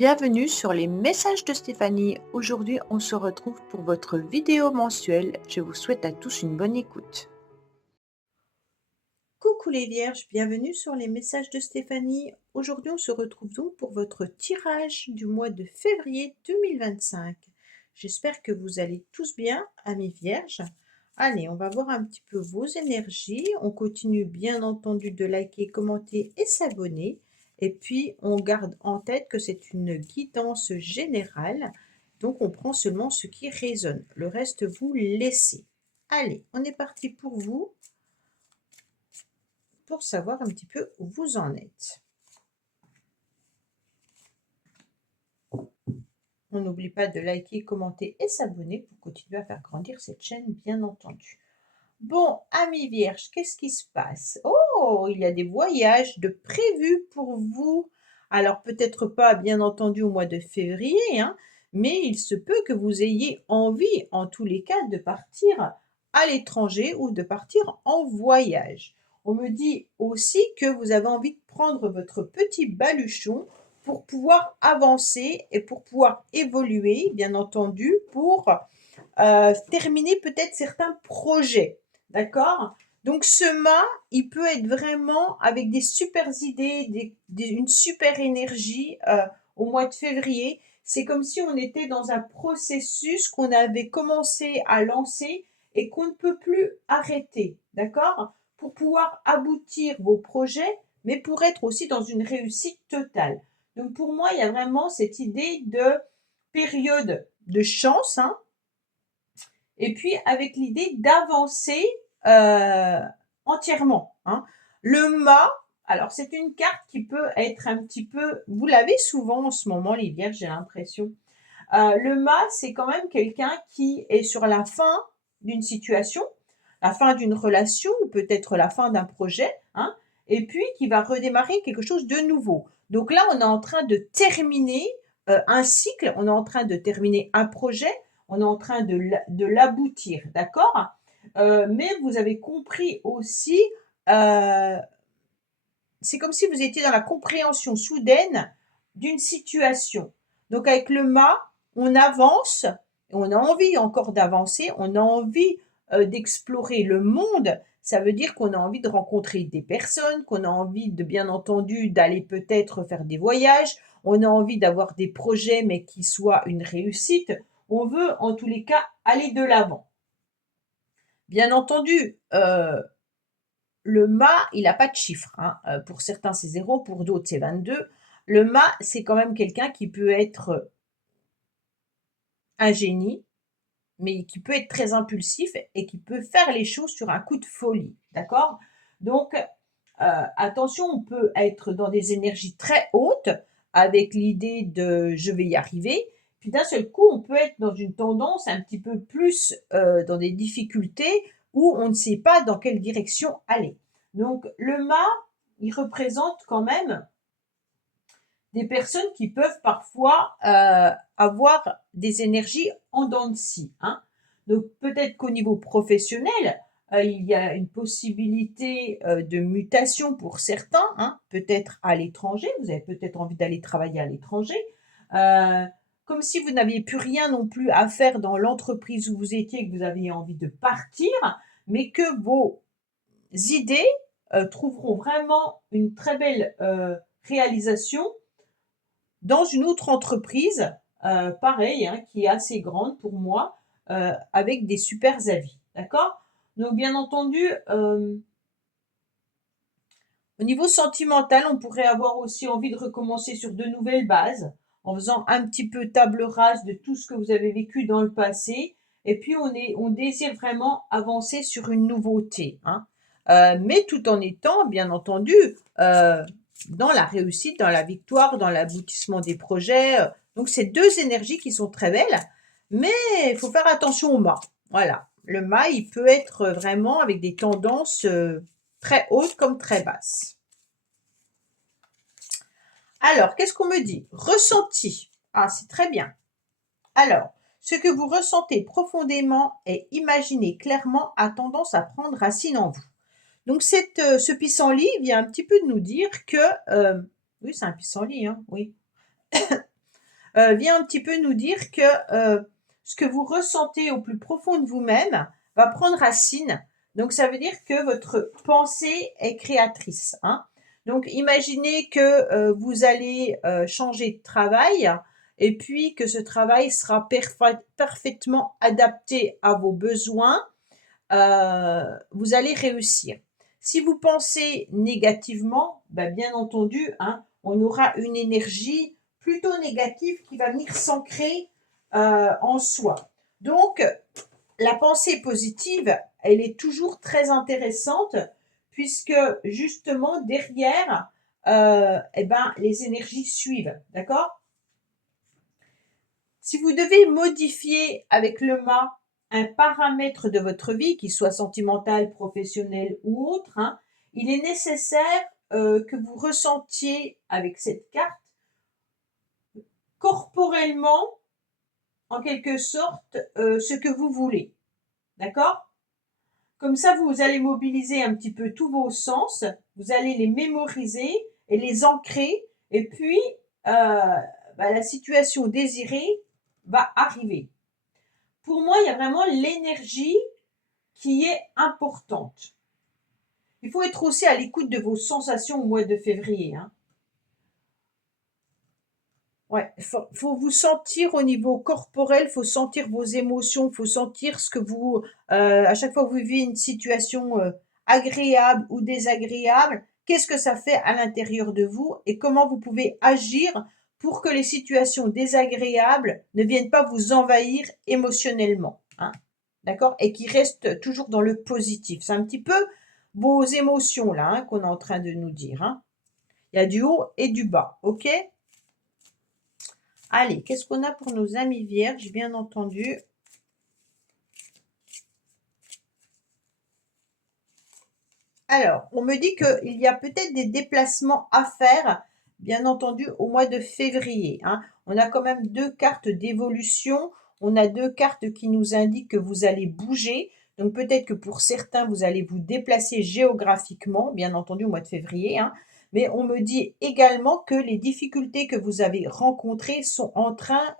Bienvenue sur les messages de Stéphanie. Aujourd'hui, on se retrouve pour votre vidéo mensuelle. Je vous souhaite à tous une bonne écoute. Coucou les vierges, bienvenue sur les messages de Stéphanie. Aujourd'hui, on se retrouve donc pour votre tirage du mois de février 2025. J'espère que vous allez tous bien, amis vierges. Allez, on va voir un petit peu vos énergies. On continue bien entendu de liker, commenter et s'abonner. Et puis, on garde en tête que c'est une guidance générale. Donc, on prend seulement ce qui résonne. Le reste, vous laissez. Allez, on est parti pour vous, pour savoir un petit peu où vous en êtes. On n'oublie pas de liker, commenter et s'abonner pour continuer à faire grandir cette chaîne, bien entendu. Bon, amis vierges, qu'est-ce qui se passe? Oh, il y a des voyages de prévus pour vous. Alors, peut-être pas, bien entendu, au mois de février, hein, mais il se peut que vous ayez envie, en tous les cas, de partir à l'étranger ou de partir en voyage. On me dit aussi que vous avez envie de prendre votre petit baluchon pour pouvoir avancer et pour pouvoir évoluer, bien entendu, pour terminer peut-être certains projets. D'accord? Donc ce mât, il peut être vraiment avec des super idées, une super énergie au mois de février. C'est comme si on était dans un processus qu'on avait commencé à lancer et qu'on ne peut plus arrêter. D'accord? Pour pouvoir aboutir vos projets, mais pour être aussi dans une réussite totale. Donc pour moi, il y a vraiment cette idée de période de chance, hein, et puis avec l'idée d'avancer entièrement, hein. Le mât, alors c'est une carte qui peut être un petit peu, vous l'avez souvent en ce moment les vierges, j'ai l'impression. Le mât, c'est quand même quelqu'un qui est sur la fin d'une situation, la fin d'une relation ou peut-être la fin d'un projet, hein, et puis qui va redémarrer quelque chose de nouveau. Donc là, on est en train de terminer un cycle, on est en train de terminer un projet, on est en train de l'aboutir, d'accord? Mais vous avez compris aussi, euh, c'est comme si vous étiez dans la compréhension soudaine d'une situation. Donc avec le mât, on avance, on a envie encore d'avancer, on a envie d'explorer le monde. Ça veut dire qu'on a envie de rencontrer des personnes, qu'on a envie de, bien entendu, d'aller peut-être faire des voyages, on a envie d'avoir des projets, mais qui soient une réussite. On veut, en tous les cas, aller de l'avant. Bien entendu, le mât, il n'a pas de chiffre, hein. Pour certains, c'est 0, pour d'autres, c'est 22. Le mât, c'est quand même quelqu'un qui peut être un génie, mais qui peut être très impulsif et qui peut faire les choses sur un coup de folie, d'accord? Donc, attention, on peut être dans des énergies très hautes avec l'idée de je vais y arriver. Puis d'un seul coup, on peut être dans une tendance un petit peu plus dans des difficultés où on ne sait pas dans quelle direction aller. Donc le mât, il représente quand même des personnes qui peuvent parfois avoir des énergies en dents de scie, hein. Donc peut-être qu'au niveau professionnel, il y a une possibilité de mutation pour certains, hein, peut-être à l'étranger, vous avez peut-être envie d'aller travailler à l'étranger, euh, comme si vous n'aviez plus rien non plus à faire dans l'entreprise où vous étiez, que vous aviez envie de partir, mais que vos idées trouveront vraiment une très belle réalisation dans une autre entreprise, pareil, hein, qui est assez grande pour moi, avec des super avis. D'accord? Donc, bien entendu, au niveau sentimental, on pourrait avoir aussi envie de recommencer sur de nouvelles bases, en faisant un petit peu table rase de tout ce que vous avez vécu dans le passé. Et puis, on désire vraiment avancer sur une nouveauté, hein. Mais tout en étant, bien entendu, dans la réussite, dans la victoire, dans l'aboutissement des projets. Donc, c'est deux énergies qui sont très belles, mais il faut faire attention au mât. Voilà. Le mât, il peut être vraiment avec des tendances très hautes comme très basses. Alors, qu'est-ce qu'on me dit? Ressenti. Ah, c'est très bien. Alors, ce que vous ressentez profondément et imaginez clairement a tendance à prendre racine en vous. Donc, ce pissenlit vient un petit peu de nous dire que, oui, c'est un pissenlit, hein, oui. vient un petit peu nous dire que ce que vous ressentez au plus profond de vous-même va prendre racine. Donc, ça veut dire que votre pensée est créatrice, hein. Donc, imaginez que vous allez changer de travail et puis que ce travail sera parfaitement adapté à vos besoins. Vous allez réussir. Si vous pensez négativement, ben, bien entendu, hein, on aura une énergie plutôt négative qui va venir s'ancrer en soi. Donc, la pensée positive, elle est toujours très intéressante puisque justement derrière, eh ben, les énergies suivent, d'accord? Si vous devez modifier avec le mât un paramètre de votre vie, qu'il soit sentimental, professionnel ou autre, hein, il est nécessaire que vous ressentiez avec cette carte corporellement, en quelque sorte, ce que vous voulez. D'accord? Comme ça, vous allez mobiliser un petit peu tous vos sens, vous allez les mémoriser et les ancrer, et puis la situation désirée va arriver. Pour moi, il y a vraiment l'énergie qui est importante. Il faut être aussi à l'écoute de vos sensations au mois de février, hein. Ouais, faut vous sentir au niveau corporel, faut sentir vos émotions, faut sentir ce que vous, à chaque fois que vous vivez une situation agréable ou désagréable, qu'est-ce que ça fait à l'intérieur de vous et comment vous pouvez agir pour que les situations désagréables ne viennent pas vous envahir émotionnellement, hein, d'accord? Et qui restent toujours dans le positif. C'est un petit peu vos émotions là, hein, qu'on est en train de nous dire, hein. Il y a du haut et du bas, ok? Allez, qu'est-ce qu'on a pour nos amis vierges, bien entendu? Alors, on me dit qu'il y a peut-être des déplacements à faire, bien entendu, au mois de février, hein. On a quand même 2 cartes d'évolution. On a 2 cartes qui nous indiquent que vous allez bouger. Donc, peut-être que pour certains, vous allez vous déplacer géographiquement, bien entendu, au mois de février, hein. Mais on me dit également que les difficultés que vous avez rencontrées sont en train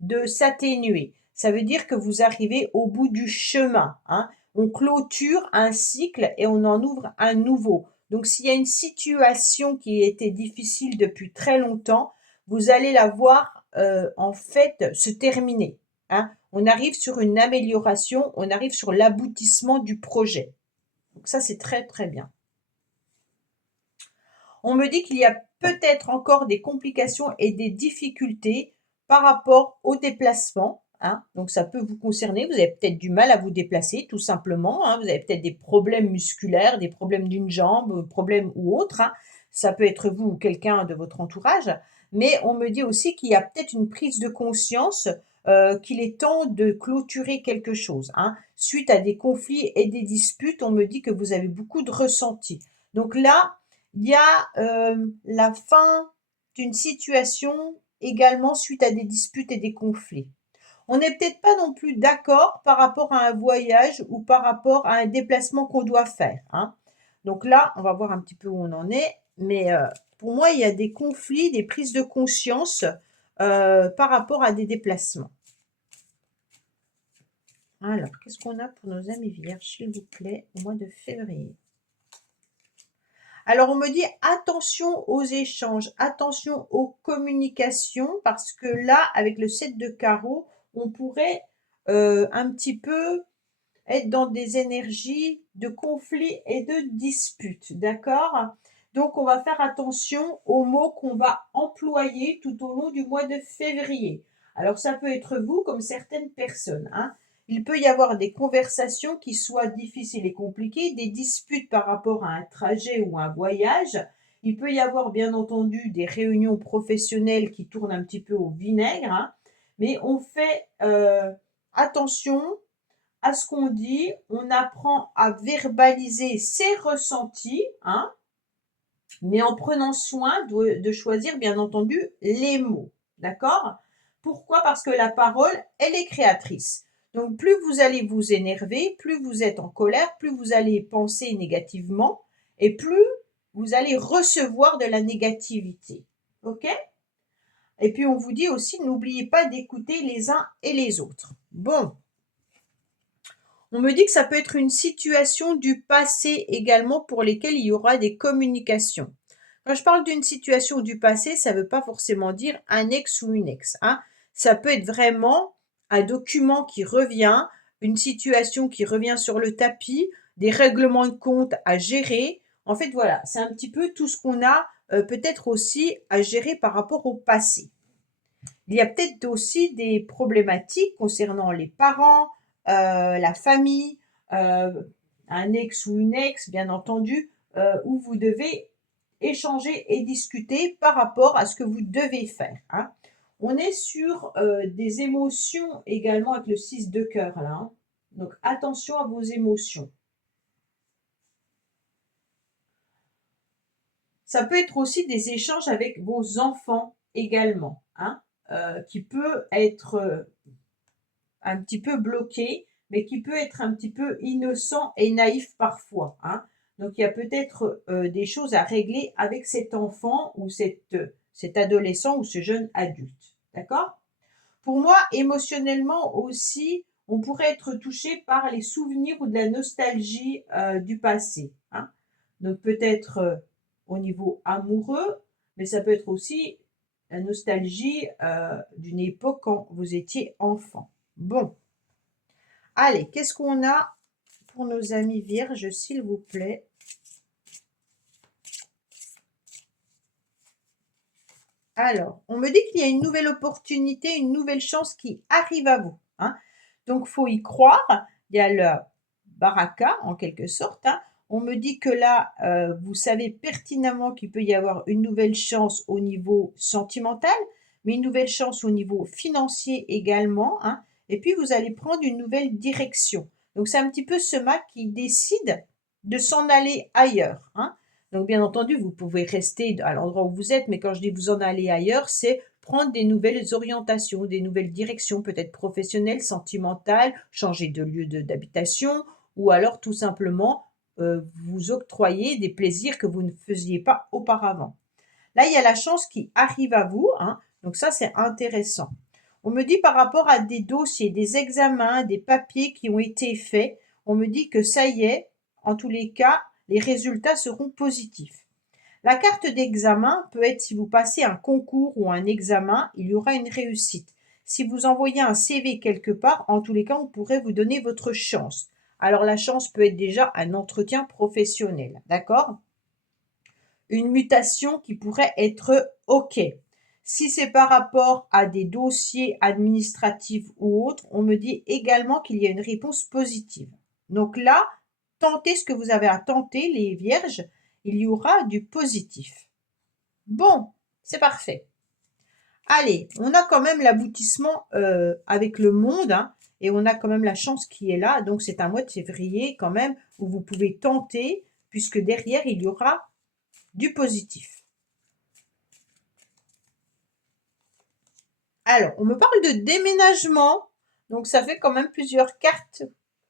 de s'atténuer. Ça veut dire que vous arrivez au bout du chemin, hein. On clôture un cycle et on en ouvre un nouveau. Donc, s'il y a une situation qui était difficile depuis très longtemps, vous allez la voir en fait se terminer, hein. On arrive sur une amélioration, on arrive sur l'aboutissement du projet. Donc ça, c'est très très bien. On me dit qu'il y a peut-être encore des complications et des difficultés par rapport au déplacement, hein. Donc ça peut vous concerner. Vous avez peut-être du mal à vous déplacer, tout simplement, hein. Vous avez peut-être des problèmes musculaires, des problèmes d'une jambe, problèmes ou autres, hein. Ça peut être vous ou quelqu'un de votre entourage. Mais on me dit aussi qu'il y a peut-être une prise de conscience qu'il est temps de clôturer quelque chose, hein. Suite à des conflits et des disputes, on me dit que vous avez beaucoup de ressentis. Donc là, il y a la fin d'une situation également suite à des disputes et des conflits. On n'est peut-être pas non plus d'accord par rapport à un voyage ou par rapport à un déplacement qu'on doit faire, hein. Donc là, on va voir un petit peu où on en est. Mais pour moi, il y a des conflits, des prises de conscience par rapport à des déplacements. Alors, qu'est-ce qu'on a pour nos amis vierges, s'il vous plaît, au mois de février? Alors, on me dit attention aux échanges, attention aux communications, parce que là, avec le 7 de carreau, on pourrait un petit peu être dans des énergies de conflit et de dispute, d'accord? Donc, on va faire attention aux mots qu'on va employer tout au long du mois de février. Alors, ça peut être vous comme certaines personnes, hein. Il peut y avoir des conversations qui soient difficiles et compliquées, des disputes par rapport à un trajet ou un voyage. Il peut y avoir bien entendu des réunions professionnelles qui tournent un petit peu au vinaigre, hein. Mais on fait attention à ce qu'on dit, on apprend à verbaliser ses ressentis, hein, mais en prenant soin de choisir bien entendu les mots, d'accord? Pourquoi? Parce que la parole, elle est créatrice. Donc plus vous allez vous énerver, plus vous êtes en colère, plus vous allez penser négativement et plus vous allez recevoir de la négativité. OK? Et puis on vous dit aussi, n'oubliez pas d'écouter les uns et les autres. Bon. On me dit que ça peut être une situation du passé également pour lesquelles il y aura des communications. Quand je parle d'une situation du passé, ça ne veut pas forcément dire un ex ou une ex, hein. Ça peut être vraiment un document qui revient, une situation qui revient sur le tapis, des règlements de compte à gérer. En fait, voilà, c'est un petit peu tout ce qu'on a peut-être aussi à gérer par rapport au passé. Il y a peut-être aussi des problématiques concernant les parents, la famille, un ex ou une ex, bien entendu, où vous devez échanger et discuter par rapport à ce que vous devez faire, hein. On est sur des émotions également avec le 6 de cœur là, hein. Donc attention à vos émotions. Ça peut être aussi des échanges avec vos enfants également, hein, qui peut être un petit peu bloqué, mais qui peut être un petit peu innocent et naïf parfois, hein. Donc il y a peut-être des choses à régler avec cet enfant ou cet adolescent ou ce jeune adulte. D'accord? Pour moi, émotionnellement aussi, on pourrait être touché par les souvenirs ou de la nostalgie du passé, hein. Donc peut-être au niveau amoureux, mais ça peut être aussi la nostalgie d'une époque quand vous étiez enfant. Bon, allez, qu'est-ce qu'on a pour nos amis vierges, s'il vous plaît? Alors, on me dit qu'il y a une nouvelle opportunité, une nouvelle chance qui arrive à vous, hein. Donc, faut y croire. Il y a le baraka, en quelque sorte, hein. On me dit que là, vous savez pertinemment qu'il peut y avoir une nouvelle chance au niveau sentimental, mais une nouvelle chance au niveau financier également, hein. Et puis, vous allez prendre une nouvelle direction. Donc, c'est un petit peu ce mât qui décide de s'en aller ailleurs, hein. Donc, bien entendu, vous pouvez rester à l'endroit où vous êtes, mais quand je dis vous en aller ailleurs, c'est prendre des nouvelles orientations, des nouvelles directions, peut-être professionnelles, sentimentales, changer de lieu d'habitation, ou alors tout simplement vous octroyer des plaisirs que vous ne faisiez pas auparavant. Là, il y a la chance qui arrive à vous, hein, donc ça, c'est intéressant. On me dit par rapport à des dossiers, des examens, des papiers qui ont été faits, on me dit que ça y est, en tous les cas, les résultats seront positifs. La carte d'examen peut être si vous passez un concours ou un examen, il y aura une réussite. Si vous envoyez un CV quelque part, en tous les cas, on pourrait vous donner votre chance. Alors la chance peut être déjà un entretien professionnel, d'accord? Une mutation qui pourrait être OK. Si c'est par rapport à des dossiers administratifs ou autres, on me dit également qu'il y a une réponse positive. Donc là, tentez ce que vous avez à tenter, les vierges, il y aura du positif. Bon, c'est parfait. Allez, on a quand même l'aboutissement avec le monde, hein, et on a quand même la chance qui est là. Donc c'est un mois de février quand même où vous pouvez tenter, puisque derrière, il y aura du positif. Alors, on me parle de déménagement. Donc, ça fait quand même plusieurs cartes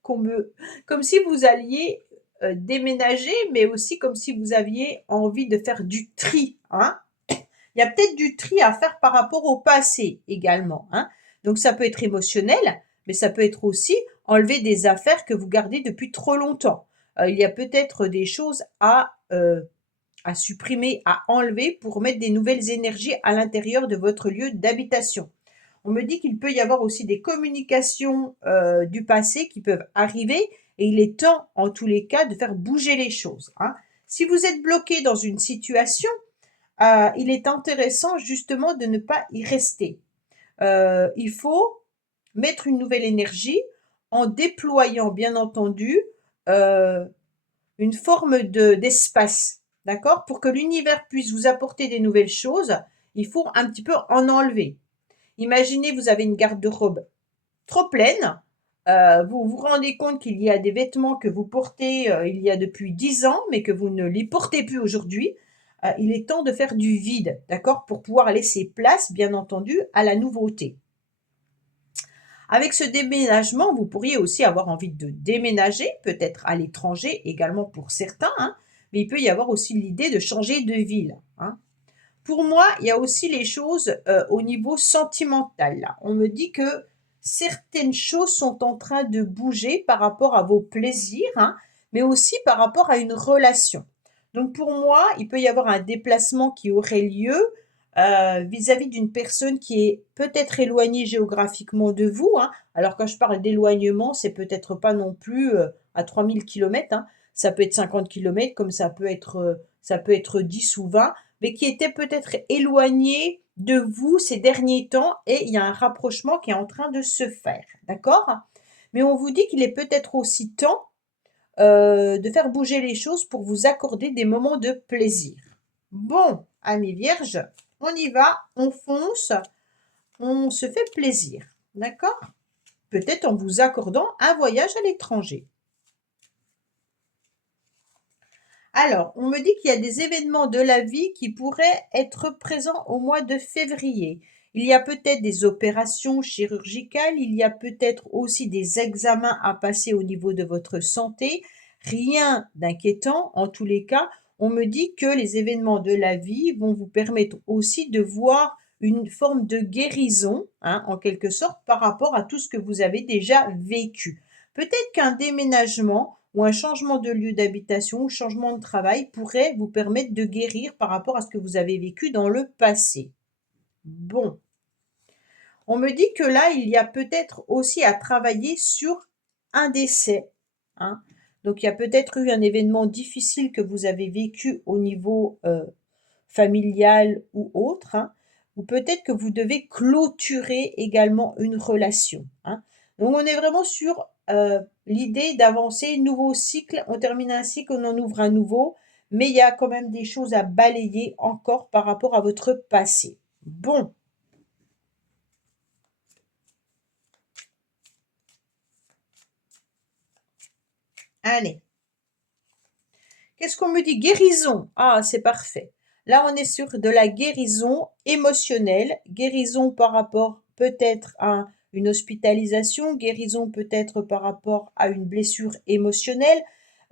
comme si vous alliez déménager, mais aussi comme si vous aviez envie de faire du tri, hein. Il y a peut-être du tri à faire par rapport au passé également, hein. Donc, ça peut être émotionnel, mais ça peut être aussi enlever des affaires que vous gardez depuis trop longtemps. Il y a peut-être des choses à supprimer, à enlever pour mettre des nouvelles énergies à l'intérieur de votre lieu d'habitation. On me dit qu'il peut y avoir aussi des communications du passé qui peuvent arriver et il est temps, en tous les cas, de faire bouger les choses, hein. Si vous êtes bloqué dans une situation, il est intéressant justement de ne pas y rester. Il faut mettre une nouvelle énergie en déployant, bien entendu, une forme d'espace, d'accord? Pour que l'univers puisse vous apporter des nouvelles choses, il faut un petit peu en enlever. Imaginez, vous avez une garde-robe trop pleine, vous vous rendez compte qu'il y a des vêtements que vous portez il y a depuis 10 ans, mais que vous ne les portez plus aujourd'hui. Il est temps de faire du vide, d'accord? Pour pouvoir laisser place, bien entendu, à la nouveauté. Avec ce déménagement, vous pourriez aussi avoir envie de déménager, peut-être à l'étranger également pour certains, hein, mais il peut y avoir aussi l'idée de changer de ville, hein. Pour moi, il y a aussi les choses au niveau sentimental. Là. On me dit que certaines choses sont en train de bouger par rapport à vos plaisirs, hein, mais aussi par rapport à une relation. Donc pour moi, il peut y avoir un déplacement qui aurait lieu vis-à-vis d'une personne qui est peut-être éloignée géographiquement de vous. Hein. Alors quand je parle d'éloignement, c'est peut-être pas non plus à 3000 km. Hein. Ça peut être 50 km, comme ça peut être 10 ou 20, mais qui était peut-être éloigné de vous ces derniers temps et il y a un rapprochement qui est en train de se faire. D'accord? Mais on vous dit qu'il est peut-être aussi temps de faire bouger les choses pour vous accorder des moments de plaisir. Bon, amis vierges, on y va, on fonce, on se fait plaisir. D'accord? Peut-être en vous accordant un voyage à l'étranger. Alors, on me dit qu'il y a des événements de la vie qui pourraient être présents au mois de février. Il y a peut-être des opérations chirurgicales, il y a peut-être aussi des examens à passer au niveau de votre santé. Rien d'inquiétant, en tous les cas, on me dit que les événements de la vie vont vous permettre aussi de voir une forme de guérison, hein, en quelque sorte, par rapport à tout ce que vous avez déjà vécu. Peut-être qu'un déménagement ou un changement de lieu d'habitation ou changement de travail pourrait vous permettre de guérir par rapport à ce que vous avez vécu dans le passé. Bon, on me dit que là, il y a peut-être aussi à travailler sur un décès. Hein. Donc, il y a peut-être eu un événement difficile que vous avez vécu au niveau familial ou autre, hein, ou peut-être que vous devez clôturer également une relation. Hein. Donc on est vraiment sur l'idée d'avancer, nouveau cycle, on termine un cycle, on en ouvre un nouveau, mais il y a quand même des choses à balayer encore par rapport à votre passé. Bon, allez. Qu'est-ce qu'on me dit? Guérison. Ah, c'est parfait. Là, on est sur de la guérison émotionnelle, guérison par rapport peut-être à une hospitalisation, guérison peut-être par rapport à une blessure émotionnelle,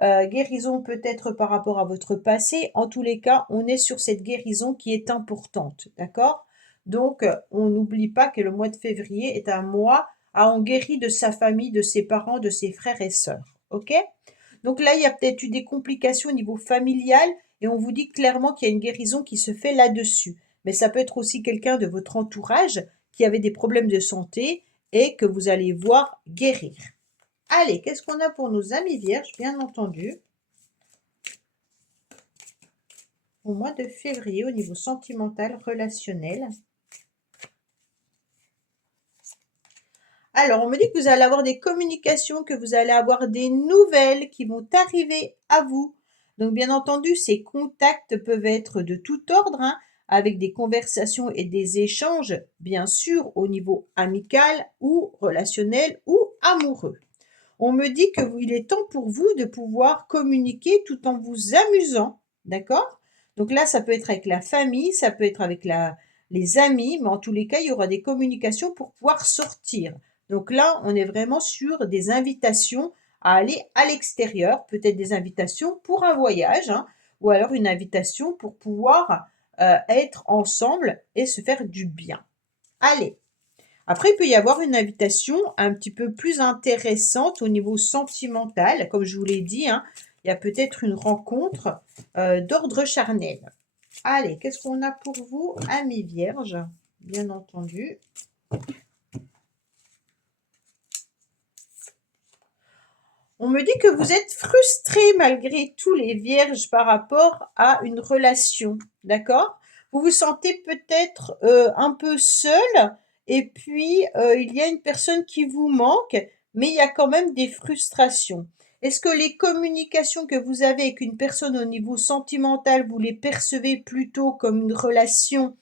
guérison peut-être par rapport à votre passé. En tous les cas, on est sur cette guérison qui est importante, d'accord? Donc, on n'oublie pas que le mois de février est un mois à on guérit de sa famille, de ses parents, de ses frères et sœurs, ok? Donc là, il y a peut-être eu des complications au niveau familial et on vous dit clairement qu'il y a une guérison qui se fait là-dessus. Mais ça peut être aussi quelqu'un de votre entourage qui avait des problèmes de santé et que vous allez voir guérir. Allez, qu'est-ce qu'on a pour nos amis vierges, bien entendu, au mois de février au niveau sentimental, relationnel. Alors, on me dit que vous allez avoir des communications, que vous allez avoir des nouvelles qui vont arriver à vous. Donc, bien entendu, ces contacts peuvent être de tout ordre, hein, avec des conversations et des échanges, bien sûr, au niveau amical ou relationnel ou amoureux. On me dit qu'il est temps pour vous de pouvoir communiquer tout en vous amusant, d'accord? Donc là, ça peut être avec la famille, ça peut être avec les amis, mais en tous les cas, il y aura des communications pour pouvoir sortir. Donc là, on est vraiment sur des invitations à aller à l'extérieur, peut-être des invitations pour un voyage, hein, ou alors une invitation pour pouvoir être ensemble et se faire du bien. Allez, après, il peut y avoir une invitation un petit peu plus intéressante au niveau sentimental. Comme je vous l'ai dit, hein, il y a peut-être une rencontre d'ordre charnel. Allez, qu'est-ce qu'on a pour vous, amis vierges? Bien entendu. On me dit que vous êtes frustrés malgré tout les vierges par rapport à une relation, d'accord? Vous vous sentez peut-être un peu seul et puis il y a une personne qui vous manque, mais il y a quand même des frustrations. Est-ce que les communications que vous avez avec une personne au niveau sentimental, vous les percevez plutôt comme une relation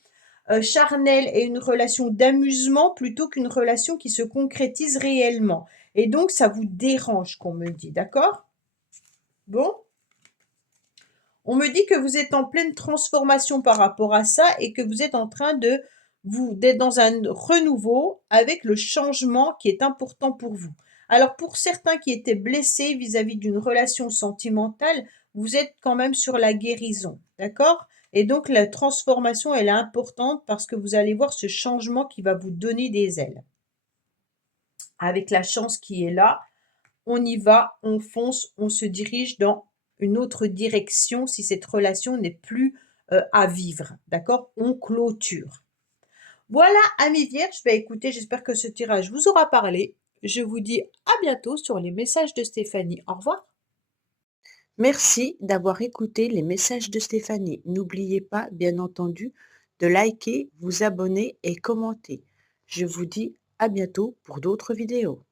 charnelle et une relation d'amusement plutôt qu'une relation qui se concrétise réellement. Et donc, ça vous dérange qu'on me dit, d'accord? Bon, on me dit que vous êtes en pleine transformation par rapport à ça et que vous êtes en train de d'être dans un renouveau avec le changement qui est important pour vous. Alors, pour certains qui étaient blessés vis-à-vis d'une relation sentimentale, vous êtes quand même sur la guérison, d'accord? Et donc la transformation, elle est importante parce que vous allez voir ce changement qui va vous donner des ailes. Avec la chance qui est là, on y va, on fonce, on se dirige dans une autre direction si cette relation n'est plus, à vivre, d'accord? On clôture. Voilà, amis vierges, bah, écoutez, j'espère que ce tirage vous aura parlé. Je vous dis à bientôt sur les messages de Stéphanie. Au revoir. Merci d'avoir écouté les messages de Stéphanie. N'oubliez pas, bien entendu, de liker, vous abonner et commenter. Je vous dis à bientôt pour d'autres vidéos.